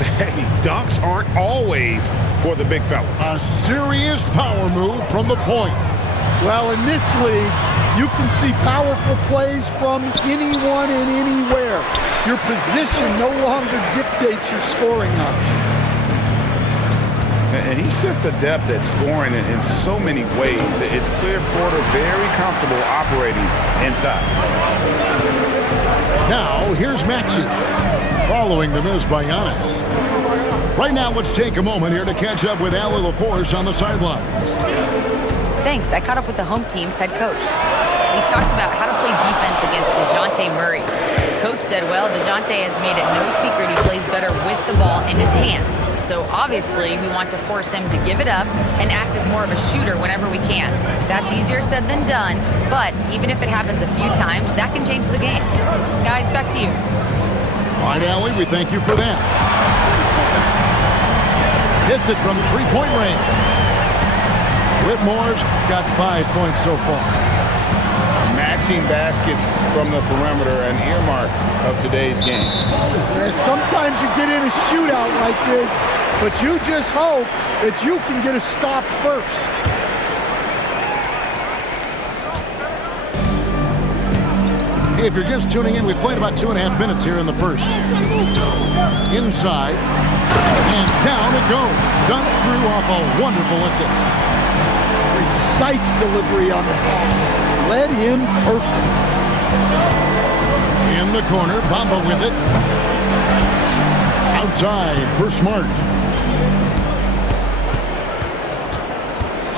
Hey, dunks aren't always for the big fella. A serious power move from the point. Well, in this league, you can see powerful plays from anyone and anywhere. Your position no longer dictates your scoring options. And he's just adept at scoring in so many ways. It's clear Porter very comfortable operating inside. Now, here's Maxey, following the miss by Giannis. Right now, let's take a moment here to catch up with Allie LaForce on the sideline. Thanks. I caught up with the home team's head coach. We talked about how to play defense against DeJounte Murray. Coach said, well, DeJounte has made it no secret he plays better with the ball in his hands. So obviously, we want to force him to give it up and act as more of a shooter whenever we can. That's easier said than done, but even if it happens a few times, that can change the game. Guys, back to you. All right, Allie, we thank you for that. Hits it from three-point range. Whitmore's got 5 points so far. Matching baskets from the perimeter, an earmark of today's game. Sometimes you get in a shootout like this, but you just hope that you can get a stop first. If you're just tuning in, we've played about 2.5 minutes here in the first. Inside, and down it goes. Dunked through off a wonderful assist. Precise delivery on the pass. Led him perfect. In the corner, Bamba with it. Outside for Smart.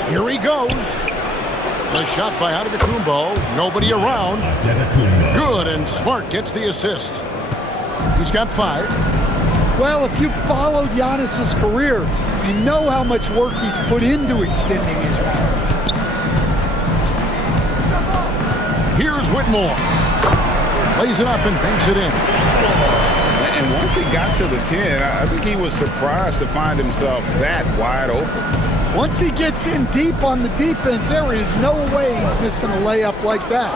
Here he goes. The shot by Antetokounmpo. Nobody around. Good, and Smart gets the assist. He's got 5. Well, if you followed Giannis's career, you know how much work he's put into extending his reach. Here's Whitmore. Plays it up and banks it in. And once he got to the 10, I think he was surprised to find himself that wide open. Once he gets in deep on the defense, there is no way he's missing a layup like that.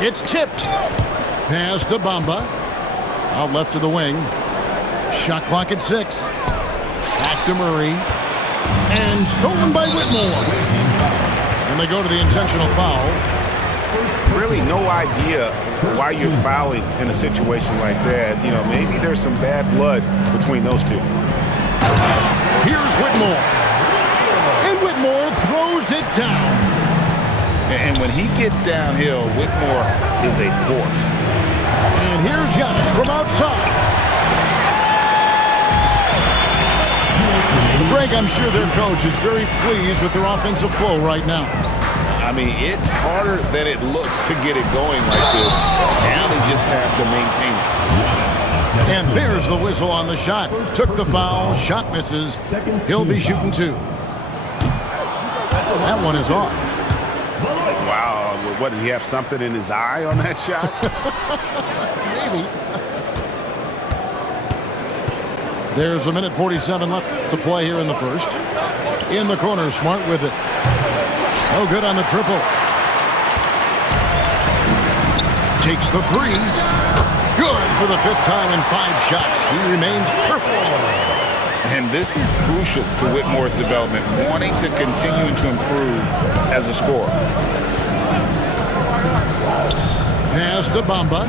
It's tipped. Pass to Bamba. Out left to the wing. Shot clock at 6. Back to Murray. And stolen by Whitmore. And they go to the intentional foul. Really no idea why you're fouling in a situation like that. You know, maybe there's some bad blood between those two. Here's Whitmore. And Whitmore throws it down. And when he gets downhill, Whitmore is a force. And here's Giannis from outside. Greg, I'm sure their coach is very pleased with their offensive flow right now. I mean, it's harder than it looks to get it going like this. Now they just have to maintain it. And there's the whistle on the shot. Took the foul, shot misses. He'll be shooting 2. That one is off. Wow, what, did he have something in his eye on that shot? Maybe. There's a minute 47 left to play here in the first. In the corner, Smart with it. No good on the triple. Takes the 3. Good for the 5th time in 5 shots. He remains perfect. And this is crucial to Whitmore's development, wanting to continue to improve as a scorer. Pass to Bamba.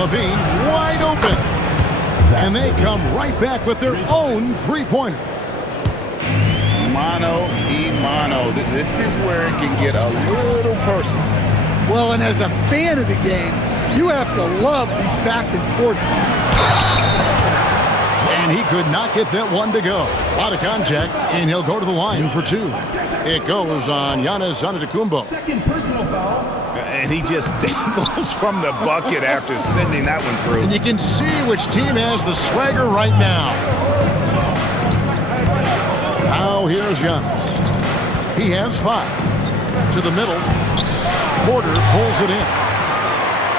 Levine wide open. And they come right back with their own 3-pointer. Mano y mano. This is where it can get a little personal. Well, and as a fan of the game, you have to love these back and forth. And he could not get that one to go. Out of contact, and he'll go to the line for 2. It goes on Giannis Antetokounmpo. Second personal foul. And he just dangles from the bucket after sending that one through. And you can see which team has the swagger right now. Now here's Giannis. He has 5. To the middle. Porter pulls it in.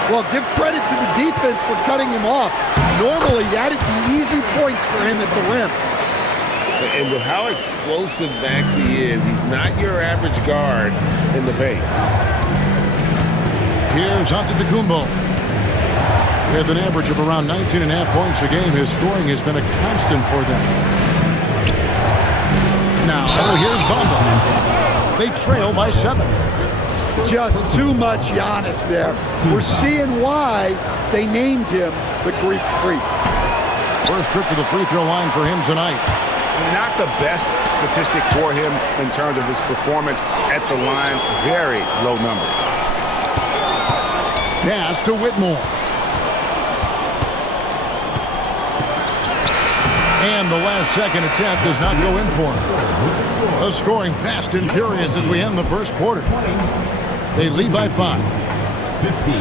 Well, give credit to the defense for cutting him off. Normally, that'd be easy points for him at the rim. And with how explosive Maxey is, he's not your average guard in the paint. Here's Antetokounmpo. With an average of around 19.5 points a game, his scoring has been a constant for them. Now, here's Bamba. They trail by 7. Just too much Giannis there. We're seeing why they named him the Greek Freak. First trip to the free throw line for him tonight. Not the best statistic for him in terms of his performance at the line. Very low number. Pass to Whitmore. And the last-second attempt does not go in for him. The scoring fast and furious as we end the first quarter. They lead by 5. 15.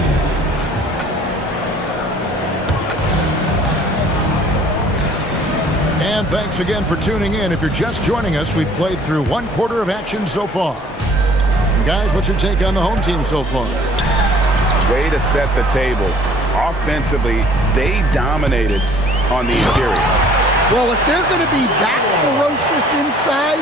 And thanks again for tuning in. If you're just joining us, we've played through one quarter of action so far. And guys, what's your take on the home team so far? Way to set the table. Offensively, they dominated on the interior. Well, if they're going to be that ferocious inside,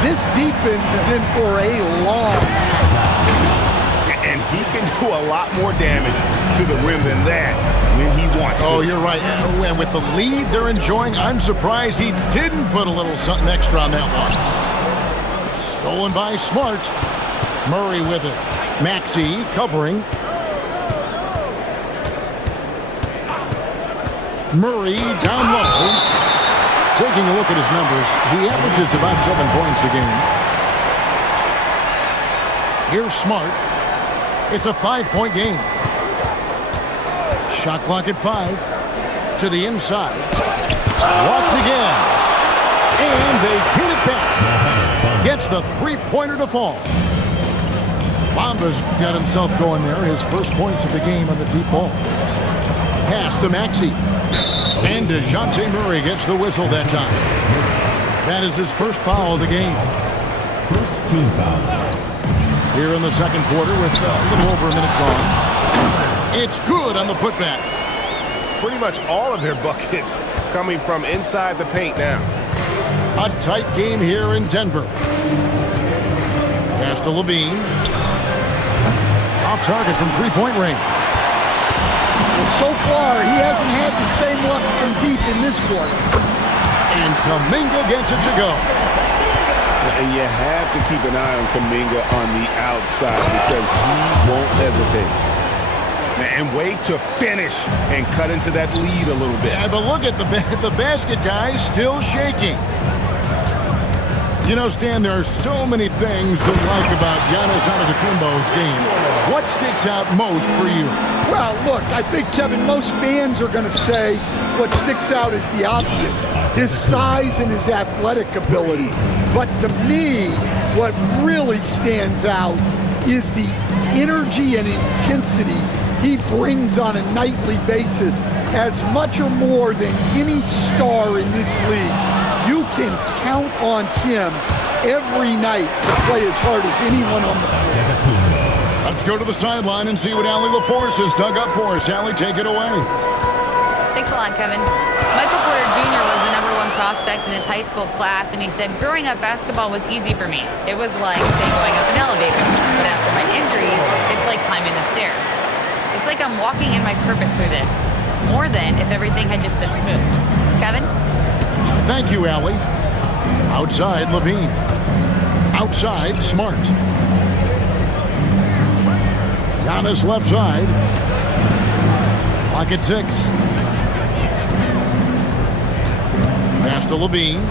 this defense is in for a long night. And he can do a lot more damage to the rim than that when he wants to. Oh, you're right. And with the lead they're enjoying, I'm surprised he didn't put a little something extra on that one. Stolen by Smart. Murray with it. Maxey covering. Murray down low. Taking a look at his numbers, he averages about 7 points a game. Here's Smart. It's a 5-point game. Shot clock at 5. To the inside. Blocked again. And they get it back. Gets the three-pointer to fall. Bamba's got himself going there. His first points of the game on the deep ball. Pass to Maxey. And DeJounte Murray gets the whistle that time. That is his first foul of the game. First team foul. Here in the second quarter with a little over a minute gone. It's good on the putback. Pretty much all of their buckets coming from inside the paint now. A tight game here in Denver. Pass to Levine. Off target from three-point range. So far, he hasn't had the same luck from deep in this quarter. And Kuminga gets it to go. And you have to keep an eye on Kuminga on the outside because he won't hesitate. And wait to finish and cut into that lead a little bit. Yeah, but look at the basket guy still shaking. You know, Stan, there are so many things to like about Giannis Antetokounmpo's game. What sticks out most for you? Well, look, I think, Kevin, most fans are going to say what sticks out is the obvious, his size and his athletic ability. But to me, what really stands out is the energy and intensity he brings on a nightly basis, as much or more than any star in this league. You can count on him every night to play as hard as anyone on the floor. Let's go to the sideline and see what Allie LaForce has dug up for us. Allie, take it away. Thanks a lot, Kevin. Michael Porter Jr. was the #1 prospect in his high school class, and he said, growing up, basketball was easy for me. It was like, say, going up an elevator. But after my injuries, it's like climbing the stairs. It's like I'm walking in my purpose through this, more than if everything had just been smooth. Kevin? Thank you, Allie. Outside, Levine. Outside, Smart. Giannis left side. Clock at 6. Pass to Levine.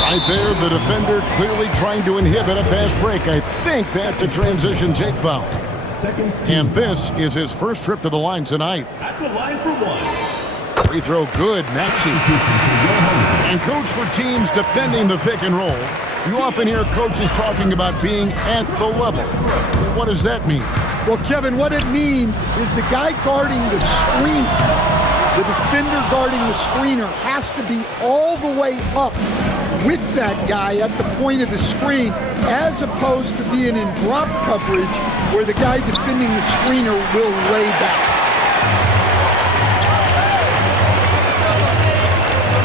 Right there, the defender clearly trying to inhibit a fast break. I think that's a transition take foul. And this is his first trip to the line tonight. At the line for one. Free throw good, Maxey. And coach, for teams defending the pick and roll, you often hear coaches talking about being at the level. What does that mean? Well, Kevin, what it means is the guy guarding the screener, the defender guarding the screener, has to be all the way up with that guy at the point of the screen, as opposed to being in drop coverage where the guy defending the screener will lay back.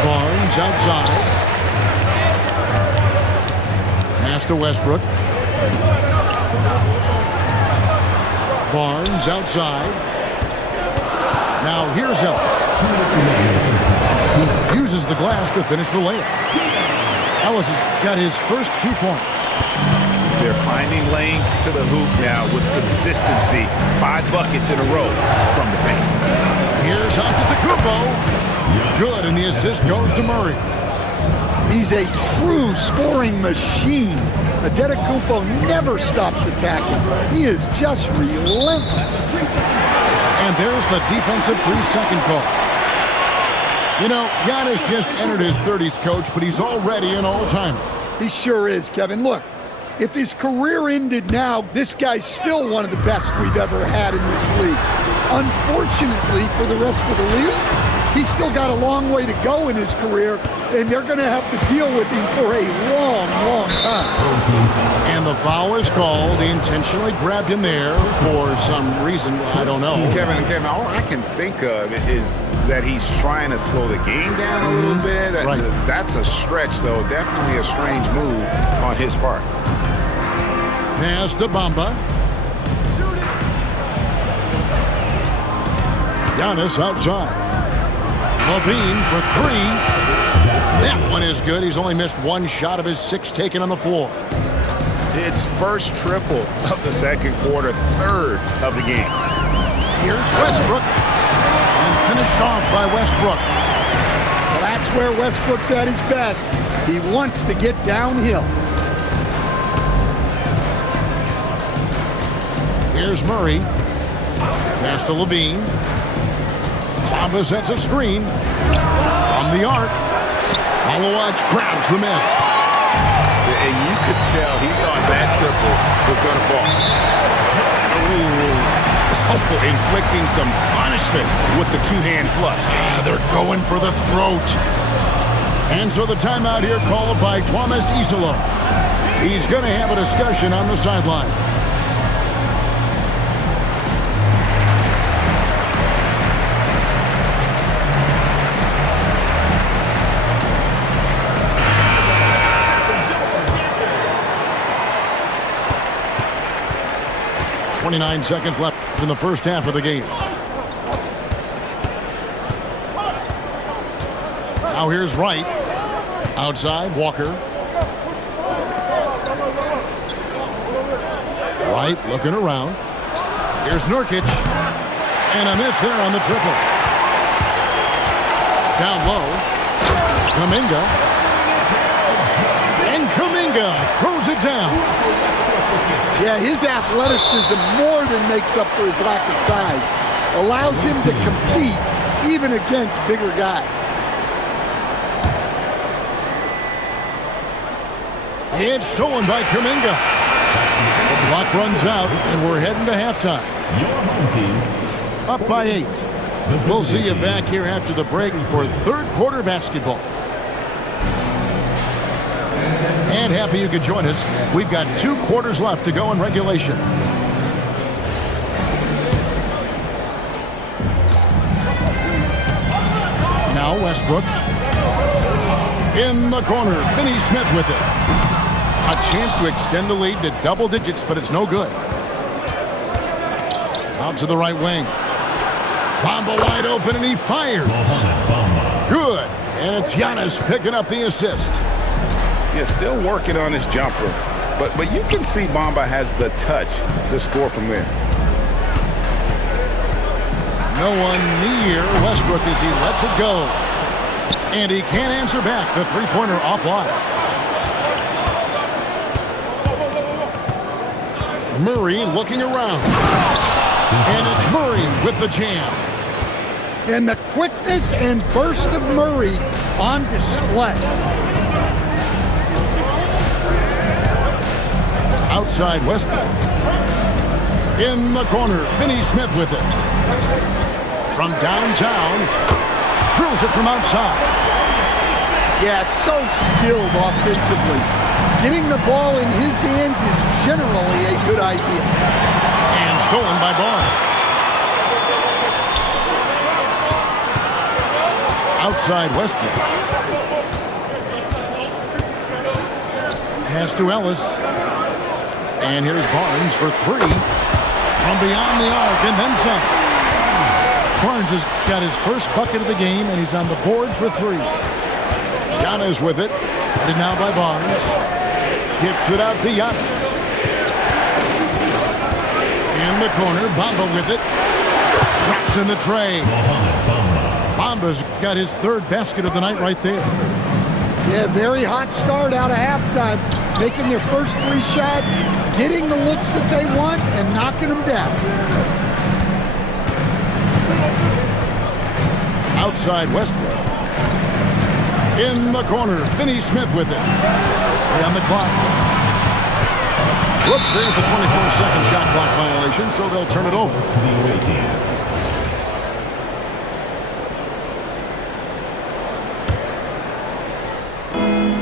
Barnes outside. Pass to Westbrook. Barnes outside. Now here's Ellis. Uses the glass to finish the layup. Ellis has got his first 2 points. They're finding lanes to the hoop now with consistency. 5 buckets in a row from the paint. Here's Antetokounmpo. Good, and the assist goes to Murray. He's a true scoring machine. Antetokounmpo never stops attacking. He is just relentless. And there's the defensive 3-second call. You know, Giannis just entered his 30s, Coach, but he's already an all-timer. He sure is, Kevin. Look, if his career ended now, this guy's still one of the best we've ever had in this league. Unfortunately for the rest of the league, he's still got a long way to go in his career, and they're going to have to deal with him for a long, long time. And the foul is called. He intentionally grabbed him there for some reason. I don't know. Kevin, all I can think of is that he's trying to slow the game down a little bit. Right. That's a stretch, though. Definitely a strange move on his part. Pass to Bamba. Giannis outside. Levine for 3. That one is good. He's only missed 1 shot of his 6 taken on the floor. It's first triple of the second quarter, 3rd of the game. Here's Westbrook. And finished off by Westbrook. Well, that's where Westbrook's at his best. He wants to get downhill. Here's Murray. Pass to Levine. Bamba sets a screen. From the arc. Malawaj grabs the miss. And you could tell he thought that triple was going to fall. Ooh. Inflicting some punishment with the 2-hand flush. They're going for the throat. And so the timeout here called by Thomas Isilov. He's going to have a discussion on the sideline. .29 seconds left in the first half of the game. Now here's Wright. Outside, Walker. Wright looking around. Here's Nurkic. And a miss there on the triple. Down low. Kuminga. And Kuminga throws it down. Yeah, his athleticism more than makes up for his lack of size. Allows him to compete even against bigger guys. It's stolen by Kuminga. The clock runs out, and we're heading to halftime. Your home team Up by 8. We'll see you back here after the break for 3rd quarter basketball. And happy you could join us. We've got 2 quarters left to go in regulation. Now Westbrook. In the corner, Finney-Smith with it. A chance to extend the lead to double digits, but it's no good. Out to the right wing. Bamba wide open, and he fires. Good. And it's Giannis picking up the assist. Yeah, still working on his jumper. But you can see Bamba has the touch to score from there. No one near Westbrook as he lets it go. And he can't answer back. The three-pointer offline. Murray looking around. And it's Murray with the jam. And the quickness and burst of Murray on display. Outside Westbrook. In the corner, Finney-Smith with it. From downtown, drills it from outside. Yeah, so skilled offensively. Getting the ball in his hands is generally a good idea. And stolen by Barnes. Outside Westbrook. Pass to Ellis. And here's Barnes for 3. from beyond the arc and then some. Barnes has got his first bucket of the game, and he's on the board for 3. Giannis with it. Headed now by Barnes. Kicks it out to Giannis. In the corner, Bamba with it. Drops in the tray. Bamba's got his 3rd basket of the night right there. Yeah, very hot start out of halftime. Making their first 3 shots, getting the looks that they want, and knocking them down. Outside Westbrook. In the corner, Finney-Smith with it. On the clock. Whoops, there's the 24-second shot clock violation, so they'll turn it over. To the away team.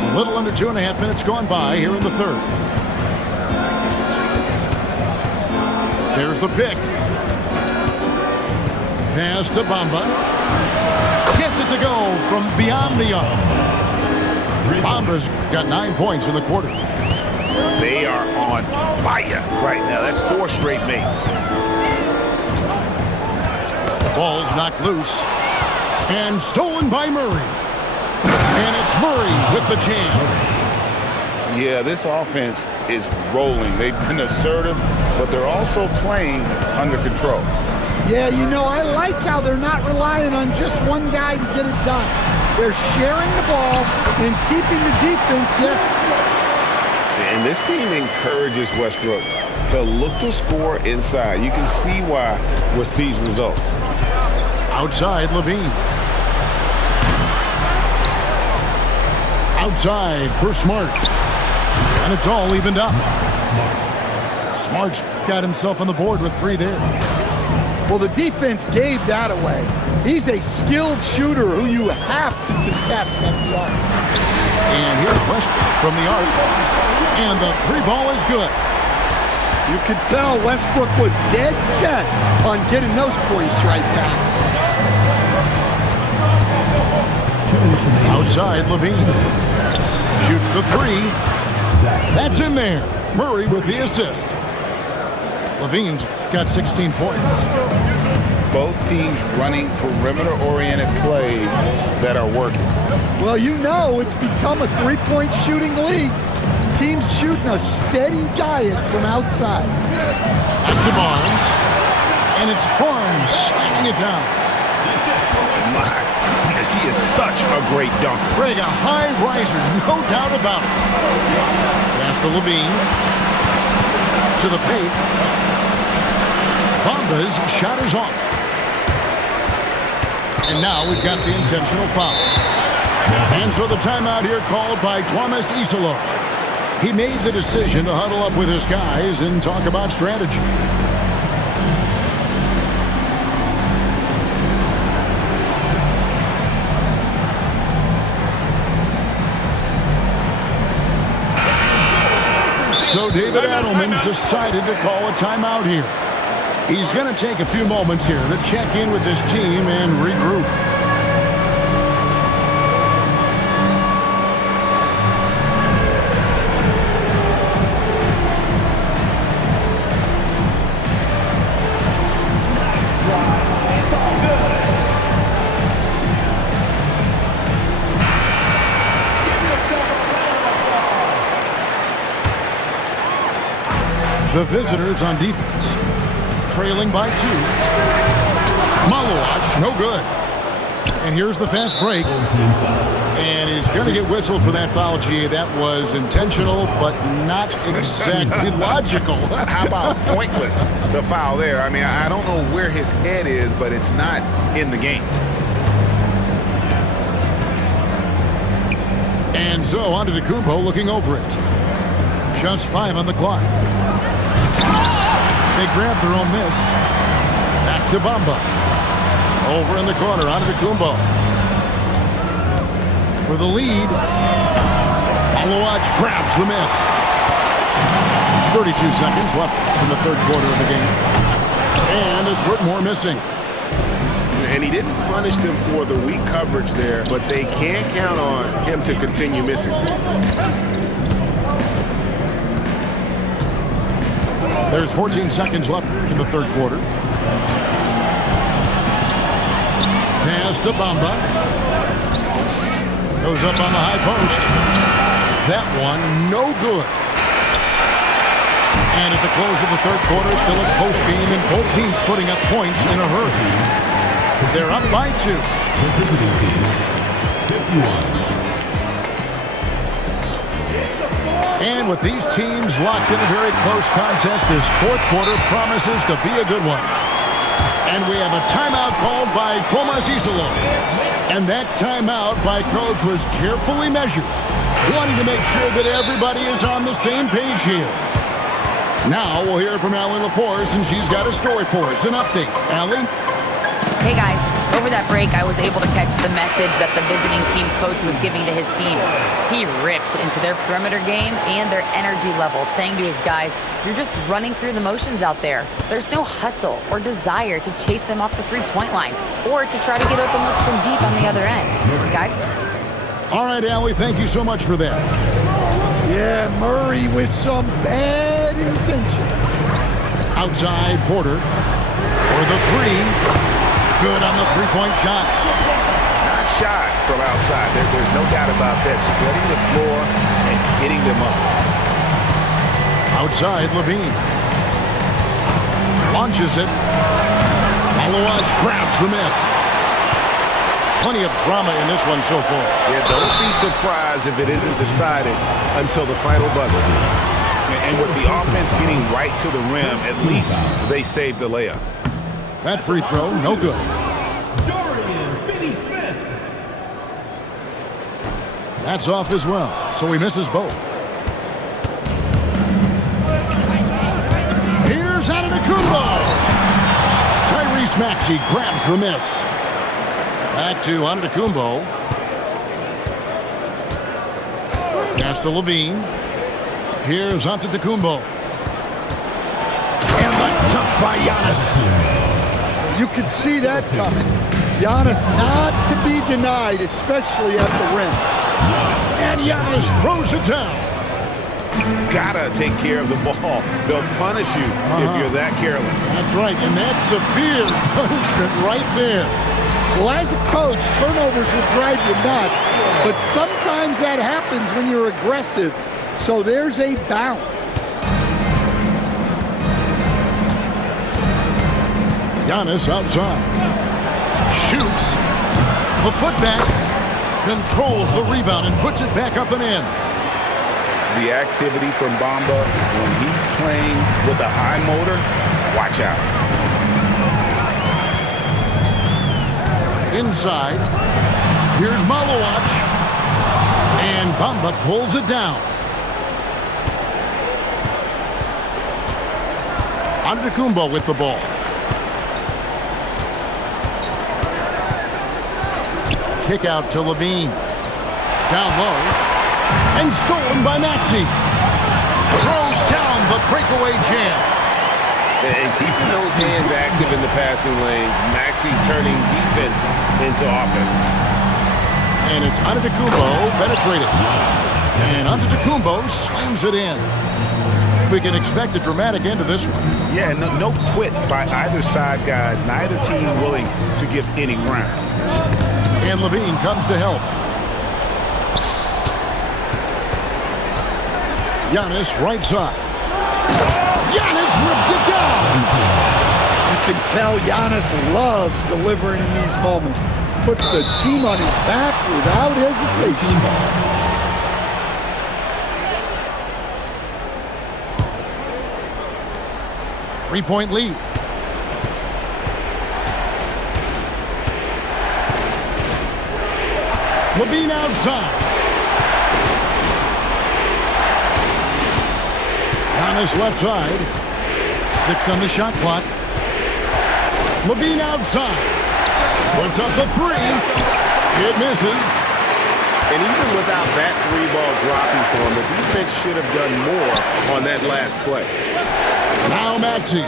A little under 2.5 minutes gone by here in the 3rd. There's the pick. Pass to Bamba. Gets it to go from beyond the arc. Bamba's got 9 points in the quarter. They are on fire right now. That's 4 straight makes. Ball's knocked loose. And stolen by Murray. And it's Murray with the jam. Yeah, this offense is rolling. They've been assertive, but they're also playing under control. Yeah, you know, I like how they're not relying on just one guy to get it done. They're sharing the ball and keeping the defense guessing. And this team encourages Westbrook to look to score inside. You can see why with these results. Outside, Levine. Outside for Smart. And it's all evened up. Smart's got himself on the board with 3 there. Well, the defense gave that away. He's a skilled shooter who you have to contest at the arc. And here's Westbrook from the arc. And the 3 ball is good. You could tell Westbrook was dead set on getting those points right back. Outside, Levine. Shoots the 3. That's in there. Murray with the assist. Levine's got 16 points. Both teams running perimeter-oriented plays that are working. Well, you know it's become a 3-point shooting league. Teams shooting a steady diet from outside. Back to Barnes. And it's Barnes slamming it down. My goodness, he is such a great dunker. Greg, a high riser, no doubt about it. Pass to Levine. To the paint. Bamba's shot is off. And now we've got the intentional foul. And so the timeout here called by Thomas Isolo. He made the decision to huddle up with his guys and talk about strategy. So David Adelman's decided to call a timeout here. He's going to take a few moments here to check in with his team and regroup. The visitors on defense, trailing by 2. Malowacz, no good. And here's the fast break. And he's going to get whistled for that foul, G. That was intentional, but not exactly logical. How about pointless to foul there? I mean, I don't know where his head is, but it's not in the game. And so on to Kumbo looking over it. Just 5 on the clock. They grab their own miss. Back to Bamba. Over in the corner, onto Kumbo. For the lead. Malowacz grabs the miss. 32 seconds left in the 3rd quarter of the game. And it's Whitmore missing. And he didn't punish them for the weak coverage there, but they can't count on him to continue missing. There's 14 seconds left left in the third quarter. Pass to Bamba. Goes up on the high post. That one, no good. And at the close of the third quarter, still a close game, and both teams putting up points in a hurry. They're up by 2. The visiting team, 51. And with these teams locked in a very close contest, this fourth quarter promises to be a good one. And we have a timeout called by Tomas Isolo. And that timeout by Coach was carefully measured, wanting to make sure that everybody is on the same page here. Now we'll hear from Allie LaForce, and she's got a story for us, an update. Allie? Hey guys, over that break, I was able to catch the message that the visiting team coach was giving to his team. He ripped into their perimeter game and their energy level, saying to his guys, "You're just running through the motions out there. There's no hustle or desire to chase them off the three-point line or to try to get open looks from deep on the other end." Guys? All right, Allie, thank you so much for that. Yeah, Murray with some bad intentions. Outside, Porter for the 3. Good on the three-point shot. Not shot from outside. There's no doubt about that. Spreading the floor and getting them up. Outside, Levine. Launches it. Malawaj grabs the miss. Plenty of drama in this one so far. Yeah, don't be surprised if it isn't decided until the final buzzer. And with the offense getting right to the rim, at least they saved the layup. That free throw, no good. Dorian Finney-Smith. That's off as well, so he misses both. Here's Antetokounmpo. Tyrese Maxey grabs the miss. Back to Antetokounmpo. Pass to Levine. Here's Antetokounmpo. And the jump by Giannis. You could see that coming. Giannis not to be denied, especially at the rim. And Giannis throws it down. Gotta take care of the ball. They'll punish you if you're that careless. That's right, and that's severe punishment right there. Well, as a coach, turnovers will drive you nuts, but sometimes that happens when you're aggressive. So there's a balance. Giannis outside. Shoots. The putback. Controls the rebound and puts it back up and in. The activity from Bamba when he's playing with a high motor, watch out. Inside. Here's Malawaj. And Bamba pulls it down. Antetokounmpo with the ball. Kick out to Levine. Down low. And stolen by Maxey. Throws down the breakaway jam. And keeping those hands active in the passing lanes, Maxey turning defense into offense. And it's Antetokounmpo penetrated. And Antetokounmpo slams it in. We can expect a dramatic end to this one. Yeah, no quit by either side, guys. Neither team willing to give any ground. And Levine comes to help. Giannis right side. Giannis rips it down. You can tell Giannis loves delivering in these moments. Puts the team on his back without hesitation. 3-point lead. Levine outside. Giannis left side. 6 on the shot clock. Levine outside. Puts up the 3. It misses. And even without that 3-ball dropping for him, the defense should have done more on that last play. Now Maxey.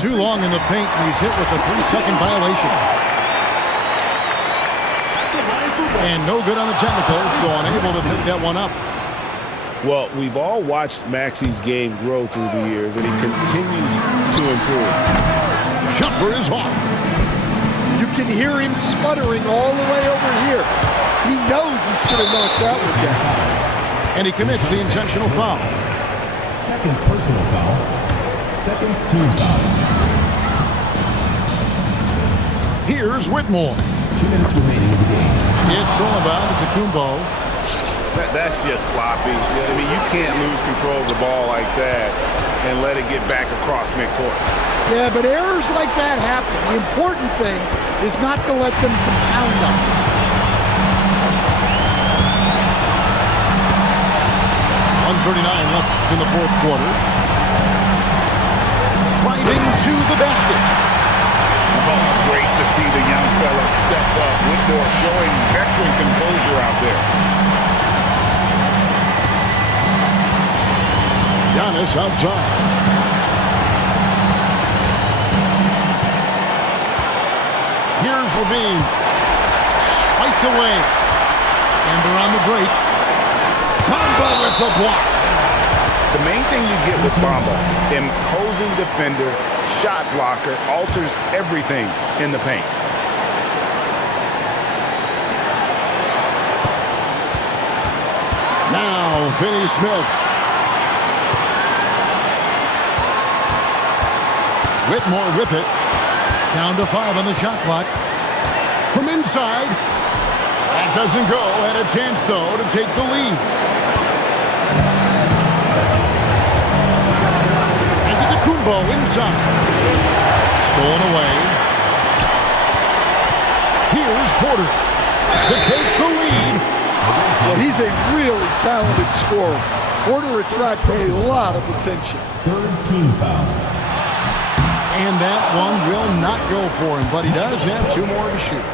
Too long in the paint, and he's hit with a 3-second violation. And no good on the technical, so unable to pick that one up. Well, we've all watched Maxi's game grow through the years, and he continues to improve. Jumper is off. You can hear him sputtering all the way over here. He knows he should have knocked that one down. And he commits the intentional foul. Second personal foul. Second team foul. Here's Whitmore. 2 minutes remaining in the game. It's all about Kumbo. That's just sloppy. I mean, you can't lose control of the ball like that and let it get back across midcourt. Yeah, but errors like that happen. The important thing is not to let them compound on you. 1:39 left in the fourth quarter. Right into the basket. Oh, great to see the young fella step up. Whitmore showing veteran composure out there. Giannis outside. Here's Levine. Swiped away. And they're on the break. Bamba with the block. The main thing you get with Bamba, imposing defender, shot blocker, alters everything in the paint. Now, Finney Smith. Whitmore with it. Down to 5 on the shot clock. From inside. That doesn't go. Had a chance, though, to take the lead. Kumbo inside. Stolen away. Here's Porter to take the lead. Well, he's a really talented scorer. Porter attracts a lot of attention. Third team foul. And that one will not go for him, but he does have 2 more to shoot.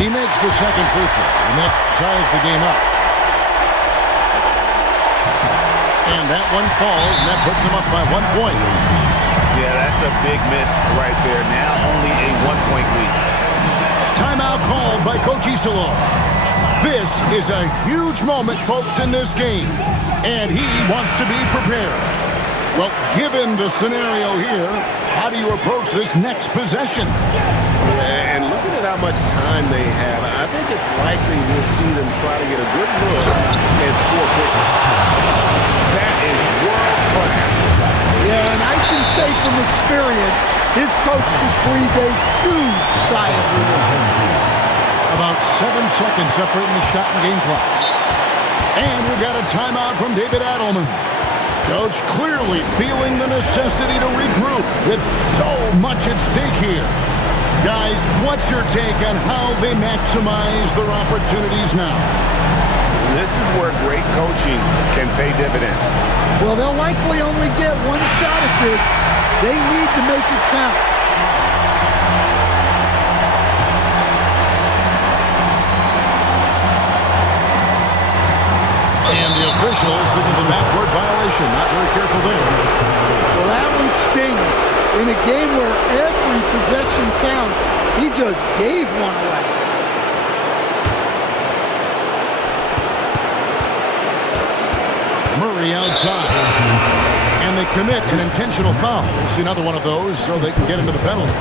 He makes the second free throw, and that ties the game up. And that one falls, and that puts him up by 1 point. Yeah, that's a big miss right there. Now only a 1-point lead. Timeout called by Coach Isolo. This is a huge moment, folks, in this game. And he wants to be prepared. Well, given the scenario here, how do you approach this next possession? And looking at how much time they have, I think it's likely we'll see them try to get a good look and score quickly. That is world class. Yeah, and I can say from experience, his coach just breathed a huge sigh of relief. About 7 seconds separating the shot and game clocks. And we've got a timeout from David Adelman. Coach clearly feeling the necessity to regroup with so much at stake here. Guys, what's your take on how they maximize their opportunities now? This is where great coaching can pay dividends. Well, they'll likely only get 1 shot at this. They need to make it count. And the officials signal the backcourt violation. Not very careful there. Well, that one stings. In a game where every possession counts, he just gave one away. Murray outside. And they commit an intentional foul. See another one of those so they can get into the penalty.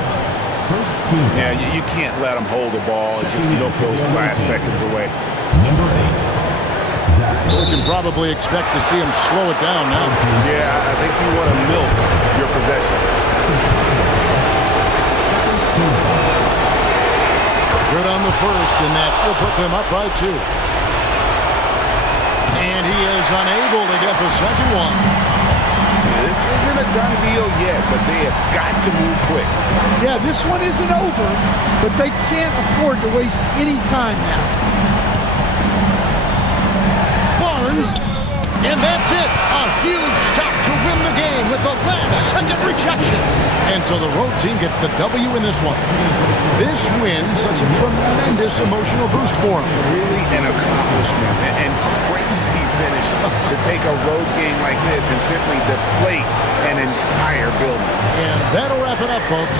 First team. Yeah, you can't let them hold the ball and just milk those last seconds away. Number 8. We can probably expect to see him slow it down now. Yeah, I think you want to milk your possessions. Good on the first, and that will put them up by 2. And he is unable to get the second one. This isn't a done deal yet, but they have got to move quick. Yeah, this one isn't over, but they can't afford to waste any time now. And that's it. A huge stop to win the game with the last-second rejection. And so the road team gets the W in this one. This win, such a tremendous emotional boost for them. Really an accomplishment and crazy finish to take a road game like this and simply deflate an entire building. And that'll wrap it up, folks.